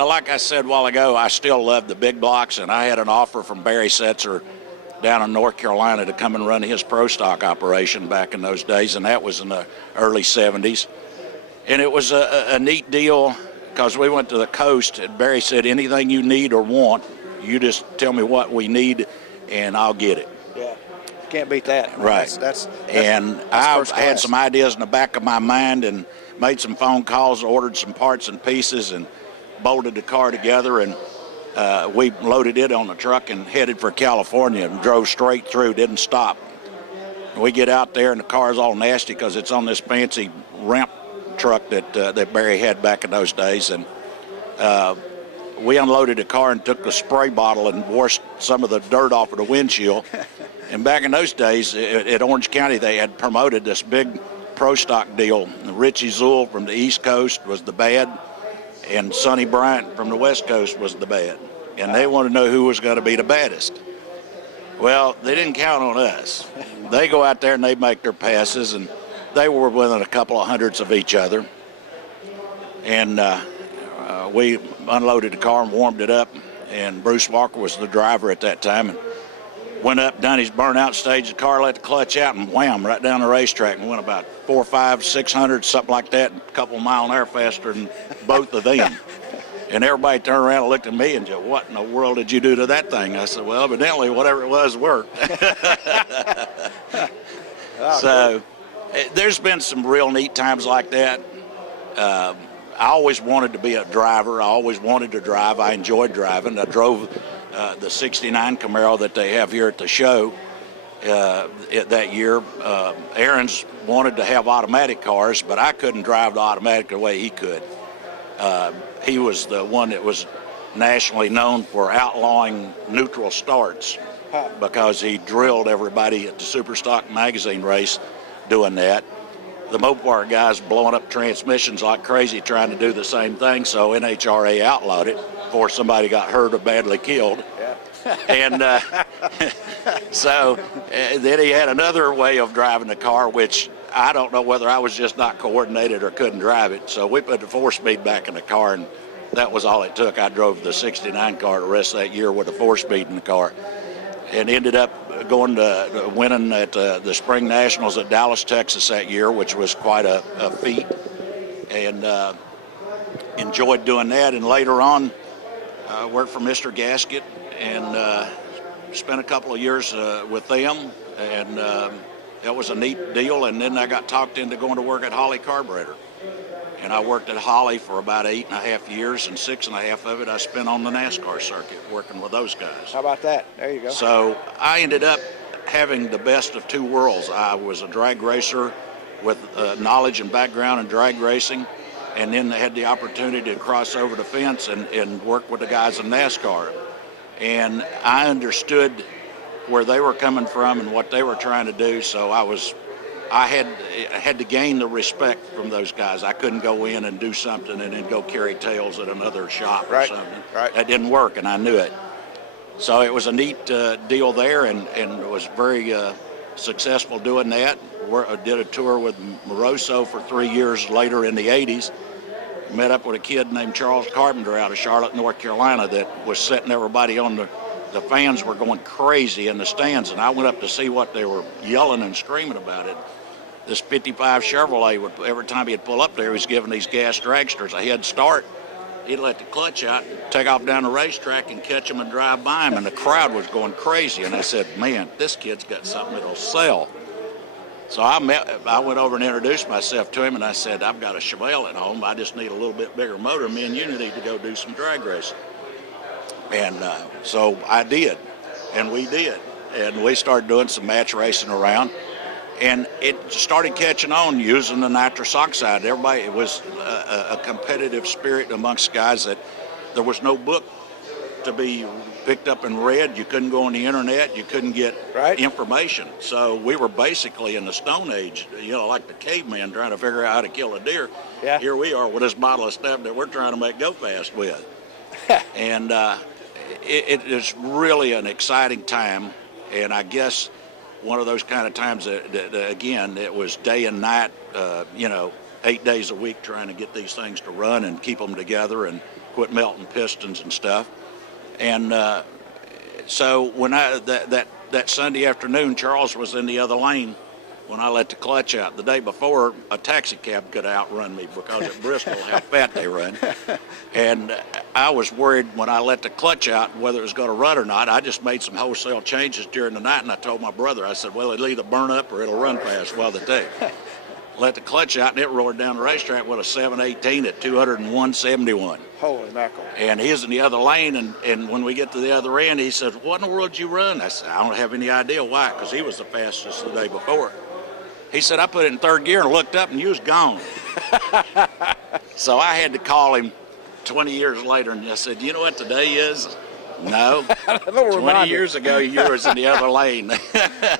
Like I said a while ago, I still love the big blocks, and I had an offer from Barry Setzer down in North Carolina to come and run his pro stock operation back in those days, and that was in the early 70s. And it was a neat deal because we went to the coast, and Barry said, anything you need or want, you just tell me what we need, and I'll get it. Yeah, you can't beat that. Right. That's I had some ideas in the back of my mind and made some phone calls, ordered some parts and pieces, and bolted the car together, and we loaded it on the truck and headed for California and drove straight through, didn't stop. We get out there and the car's all nasty because it's on this fancy ramp truck that Barry had back in those days, and we unloaded the car and took a spray bottle and washed some of the dirt off of the windshield. And back in those days at Orange County, they had promoted this big pro stock deal. Richie Zool from the East Coast was the bad, and Sonny Bryant from the West Coast was the bad. And they wanted to know who was going to be the baddest. Well, they didn't count on us. They go out there and they make their passes, and they were within a couple of hundreds of each other. And we unloaded the car and warmed it up, and Bruce Walker was the driver at that time, and went up, done his burnout stage, the car let the clutch out, and wham, right down the racetrack, and went about 400, 500, 600, something like that, a couple of mile an hour faster than both of them. And everybody turned around and looked at me and said, what in the world did you do to that thing? I said, well, evidently whatever it was worked. So there's been some real neat times like that. I always wanted to be a driver. I always wanted to drive. I enjoyed driving. I drove the 69 Camaro that they have here at the show that year. Aaron's wanted to have automatic cars, but I couldn't drive the automatic the way he could. He was the one that was nationally known for outlawing neutral starts because he drilled everybody at the Superstock magazine race doing that. The Mopar guys blowing up transmissions like crazy trying to do the same thing, so NHRA outlawed it before somebody got hurt or badly killed. Yeah. And so then he had another way of driving the car, which I don't know whether I was just not coordinated or couldn't drive it. So we put the 4-speed back in the car, and that was all it took. I drove the 69 car the rest of that year with a 4-speed in the car, and ended up going to winning at the Spring Nationals at Dallas, Texas that year, which was quite a feat, and enjoyed doing that. And later on, worked for Mr. Gasket and spent a couple of years with them, and that was a neat deal. And then I got talked into going to work at Holley Carburetor. And I worked at Holley for about 8.5 years, and 6.5 of it I spent on the NASCAR circuit working with those guys. How about that? There you go. So I ended up having the best of two worlds. I was a drag racer with knowledge and background in drag racing, and then I had the opportunity to cross over the fence and work with the guys in NASCAR. And I understood where they were coming from and what they were trying to do, so I had to gain the respect from those guys. I couldn't go in and do something and then go carry tails at another shop or something. Right. That didn't work, and I knew it. So it was a neat deal there, and was very successful doing that. I did a tour with Moroso for 3 years later in the 80s. Met up with a kid named Charles Carpenter out of Charlotte, North Carolina, that was setting everybody on the fans were going crazy in the stands, and I went up to see what they were yelling and screaming about it. This 55 Chevrolet, every time he'd pull up there, he was giving these gas dragsters a head start. He'd let the clutch out, take off down the racetrack and catch them and drive by him, and the crowd was going crazy. And I said, man, this kid's got something that'll sell. So I went over and introduced myself to him, and I said, I've got a Chevelle at home. I just need a little bit bigger motor. Me and you need to go do some drag racing. And so I did, and we did. And we started doing some match racing around. And it started catching on using the nitrous oxide. Everybody, it was a competitive spirit amongst guys that there was no book to be picked up and read. You couldn't go on the internet. You couldn't get information. So we were basically in the Stone Age, like the caveman trying to figure out how to kill a deer. Yeah. Here we are with this bottle of stuff that we're trying to make go fast with. And it is really an exciting time. And I guess one of those kind of times that again, it was day and night, 8 days a week trying to get these things to run and keep them together. And quit melting pistons and stuff. And so when that Sunday afternoon, Charles was in the other lane when I let the clutch out. The day before, a taxi cab could outrun me because at Bristol, how fat they run. And I was worried when I let the clutch out whether it was going to run or not. I just made some wholesale changes during the night, and I told my brother, I said, well, it'll either burn up or it'll run fast. Well, the two. Let the clutch out, and it roared down the racetrack with a 718 at 201.71. Holy mackerel. And he's in the other lane, and when we get to the other end, he says, what in the world did you run? I said, I don't have any idea why, because he was the fastest the day before. He said, I put it in third gear and looked up, and you was gone. So I had to call him 20 years later, and I said, you know what today is? No. 20 years ago, you was in the other lane.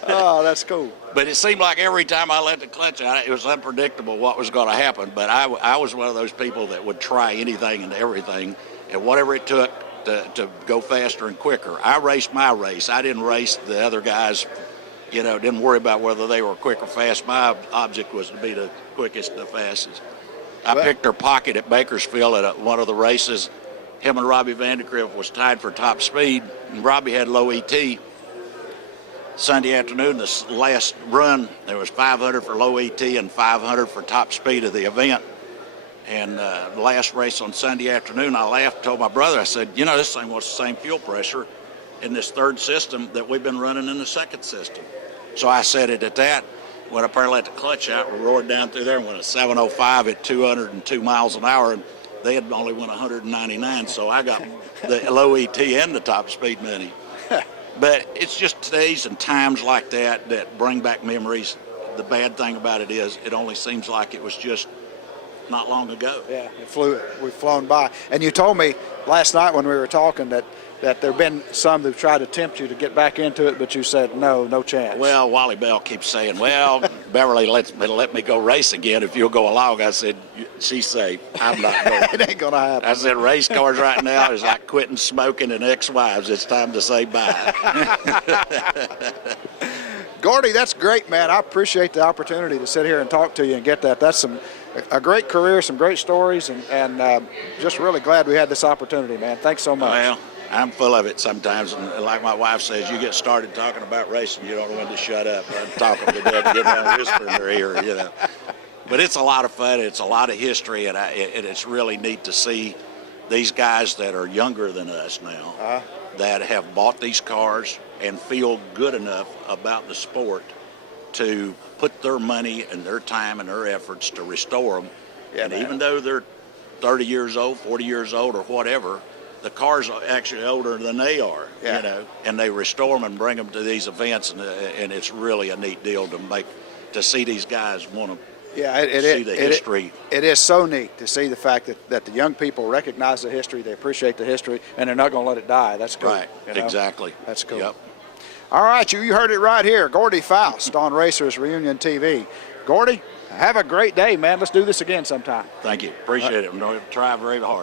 Oh, that's cool. But it seemed like every time I let the clutch out, it was unpredictable what was going to happen. But I was one of those people that would try anything and everything, and whatever it took to go faster and quicker. I raced my race. I didn't race the other guys. Didn't worry about whether they were quick or fast. My object was to be the quickest and the fastest. I picked their pocket at Bakersfield at one of the races. Him and Robbie Vandergriff was tied for top speed, and Robbie had low ET. Sunday afternoon, the last run, there was 500 for low ET and 500 for top speed of the event. And the last race on Sunday afternoon, I laughed, told my brother, I said, this thing was the same fuel pressure in this third system that we've been running in the second system. So I set it at that. Went up there, let the clutch out, we roared down through there and went at 705 at 202 miles an hour, and they had only went 199, so I got the low ET and the top speed money. But it's just days and times like that bring back memories. The bad thing about it is it only seems like it was just not long ago. Yeah, we've flown by. And you told me last night when we were talking that there have been some who've tried to tempt you to get back into it, but you said no chance. Well, Wally Bell keeps saying, well, Beverly let me go race again if you'll go along. I said, she's safe. I'm not going. It ain't going to happen. I said, race cars right now is like quitting smoking and ex-wives. It's time to say bye. Gordy, that's great, man. I appreciate the opportunity to sit here and talk to you and get that. That's a great career, some great stories, and just really glad we had this opportunity, man. Thanks so much. Well, I'm full of it sometimes, and like my wife says, you get started talking about racing, you don't know when to shut up. I'm talking to death, get down whispering in their ear, But it's a lot of fun. It's a lot of history, and it's really neat to see these guys that are younger than us now that have bought these cars and feel good enough about the sport to put their money and their time and their efforts to restore them. Yeah, and man, even though they're 30 years old, 40 years old, or whatever, the cars are actually older than they are, and they restore them and bring them to these events, and it's really a neat deal to see these guys want to see the history. It is so neat to see the fact that the young people recognize the history, they appreciate the history, and they're not going to let it die. That's cool. Right, exactly. That's cool. Yep. All right, you heard it right here. Gordy Foust on Racers Reunion TV. Gordy, have a great day, man. Let's do this again sometime. Thank you. Appreciate it. I'm going to try very hard.